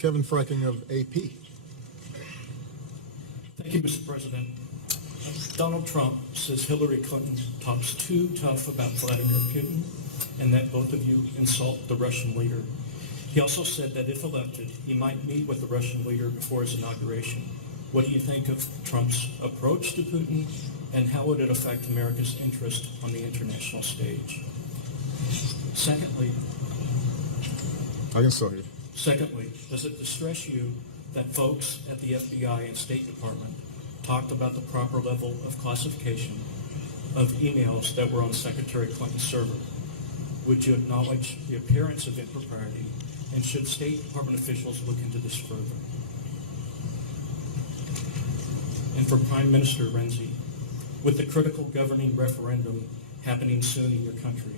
Kevin Fracking of AP. Thank you, Mr. President. Donald Trump says Hillary Clinton talks too tough about Vladimir Putin and that both of you insult the Russian leader. He also said that if elected, he might meet with the Russian leader before his inauguration. What do you think of Trump's approach to Putin, and how would it affect America's interest on the international stage? Secondly, I can still hear you. Secondly, does it distress you that folks at the FBI and State Department talked about the proper level of classification of emails that were on Secretary Clinton's server? Would you acknowledge the appearance of impropriety, and should State Department officials look into this further? And for Prime Minister Renzi, with the critical governing referendum happening soon in your country,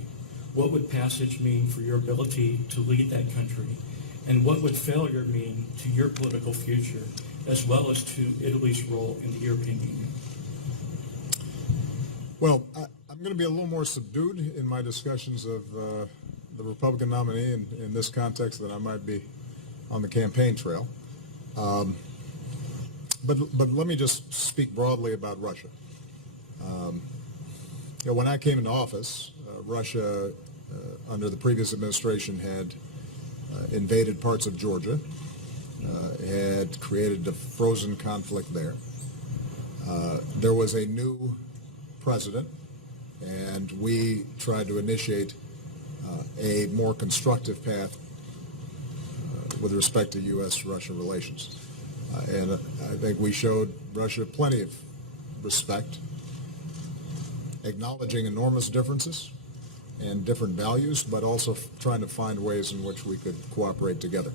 what would passage mean for your ability to lead that country? And what would failure mean to your political future, as well as to Italy's role in the European Union? Well, I'm going to be a little more subdued in my discussions of the Republican nominee in this context than I might be on the campaign trail. But let me just speak broadly about Russia. When I came into office, Russia, under the previous administration, had invaded parts of Georgia, had created a frozen conflict there. There was a new president, and we tried to initiate a more constructive path with respect to U.S.-Russia relations. And I think we showed Russia plenty of respect, acknowledging enormous differences and different values, but also trying to find ways in which we could cooperate together.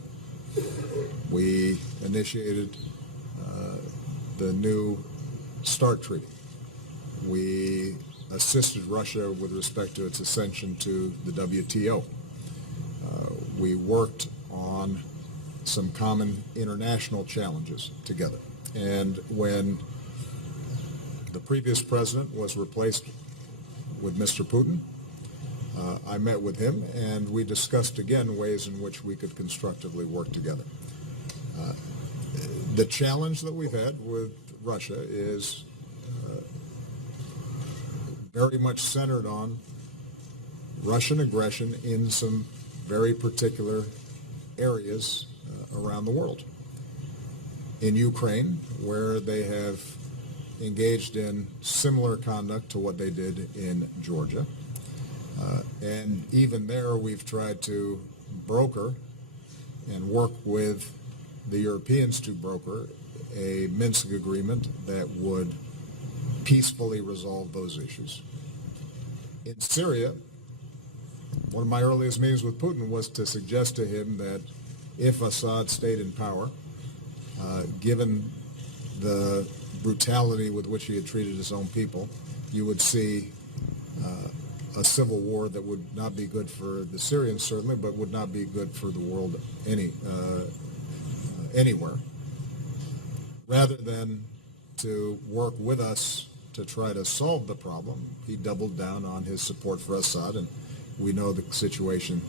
We initiated the new START treaty. We assisted Russia with respect to its ascension to the WTO. We worked on some common international challenges together. And when the previous president was replaced with Mr. Putin, I met with him, and we discussed again ways in which we could constructively work together. The challenge that we've had with Russia is very much centered on Russian aggression in some very particular areas around the world. In Ukraine, where they have engaged in similar conduct to what they did in Georgia. And even there, we've tried to broker and work with the Europeans to broker a Minsk agreement that would peacefully resolve those issues. In Syria, one of my earliest meetings with Putin was to suggest to him that if Assad stayed in power, given the brutality with which he had treated his own people, you would see a civil war that would not be good for the Syrians, certainly, but would not be good for the world anywhere. Rather than to work with us to try to solve the problem, he doubled down on his support for Assad, and we know the situation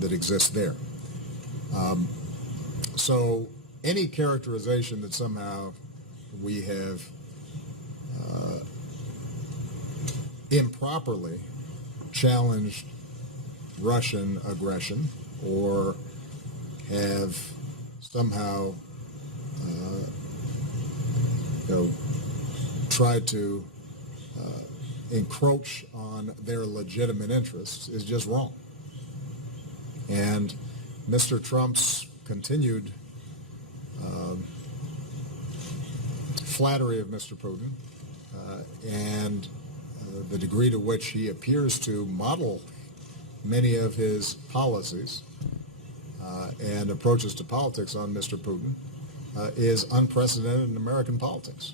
that exists there. So any characterization that somehow we have improperly challenged Russian aggression or have somehow tried to encroach on their legitimate interests is just wrong. And Mr. Trump's continued flattery of Mr. Putin and the degree to which he appears to model many of his policies and approaches to politics on Mr. Putin is unprecedented in American politics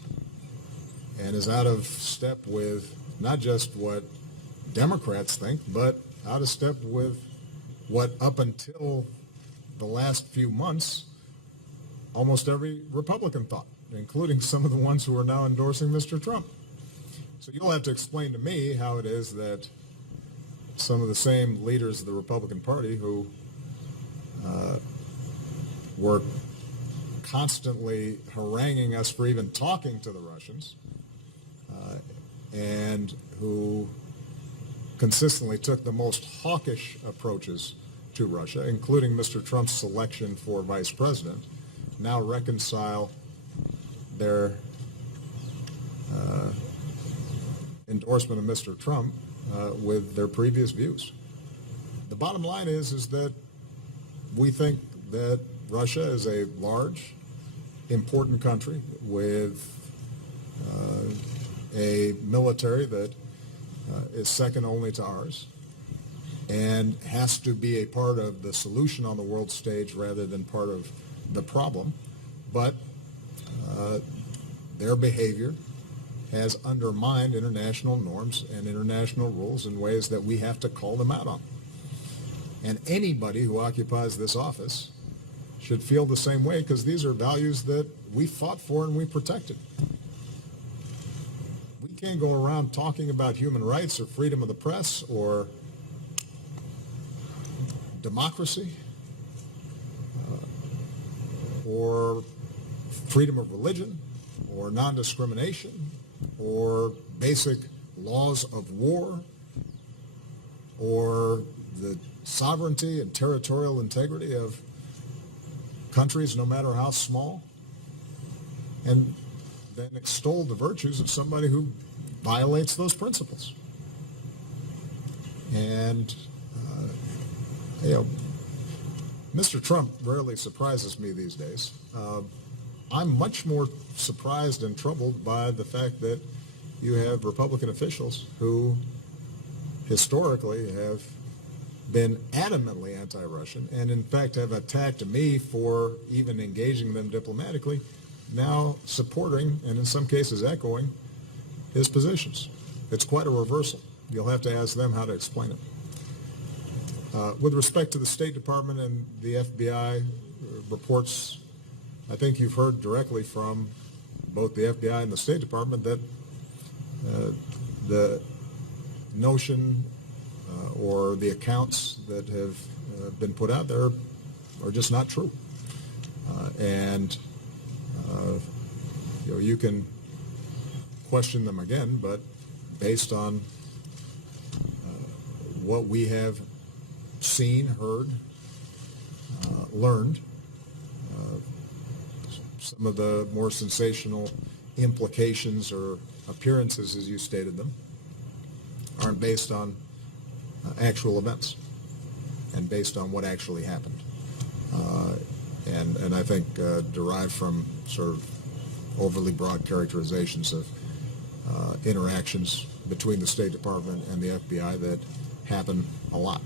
and is out of step with not just what Democrats think, but out of step with what up until the last few months almost every Republican thought, including some of the ones who are now endorsing Mr. Trump. So you'll have to explain to me how it is that some of the same leaders of the Republican Party who were constantly haranguing us for even talking to the Russians, and who consistently took the most hawkish approaches to Russia, including Mr. Trump's selection for vice president, now reconcile their endorsement of Mr. Trump with their previous views. The bottom line is that we think that Russia is a large, important country with a military that is second only to ours and has to be a part of the solution on the world stage rather than part of the problem. But their behavior has undermined international norms and international rules in ways that we have to call them out on. And anybody who occupies this office should feel the same way, because these are values that we fought for and we protected. We can't go around talking about human rights or freedom of the press or democracy or freedom of religion or non-discrimination or basic laws of war or the sovereignty and territorial integrity of countries, no matter how small, and then extol the virtues of somebody who violates those principles. And, Mr. Trump rarely surprises me these days. I'm much more surprised and troubled by the fact that you have Republican officials who historically have been adamantly anti-Russian and in fact have attacked me for even engaging them diplomatically, now supporting and in some cases echoing his positions. It's quite a reversal. You'll have to ask them how to explain it. With respect to the State Department and the FBI reports, I think you've heard directly from both the FBI and the State Department that the notion or the accounts that have been put out there are just not true. You can question them again, but based on what we have seen, heard, learned, some of the more sensational implications or appearances, as you stated them, aren't based on actual events and based on what actually happened. And I think derived from sort of overly broad characterizations of interactions between the State Department and the FBI that happen a lot.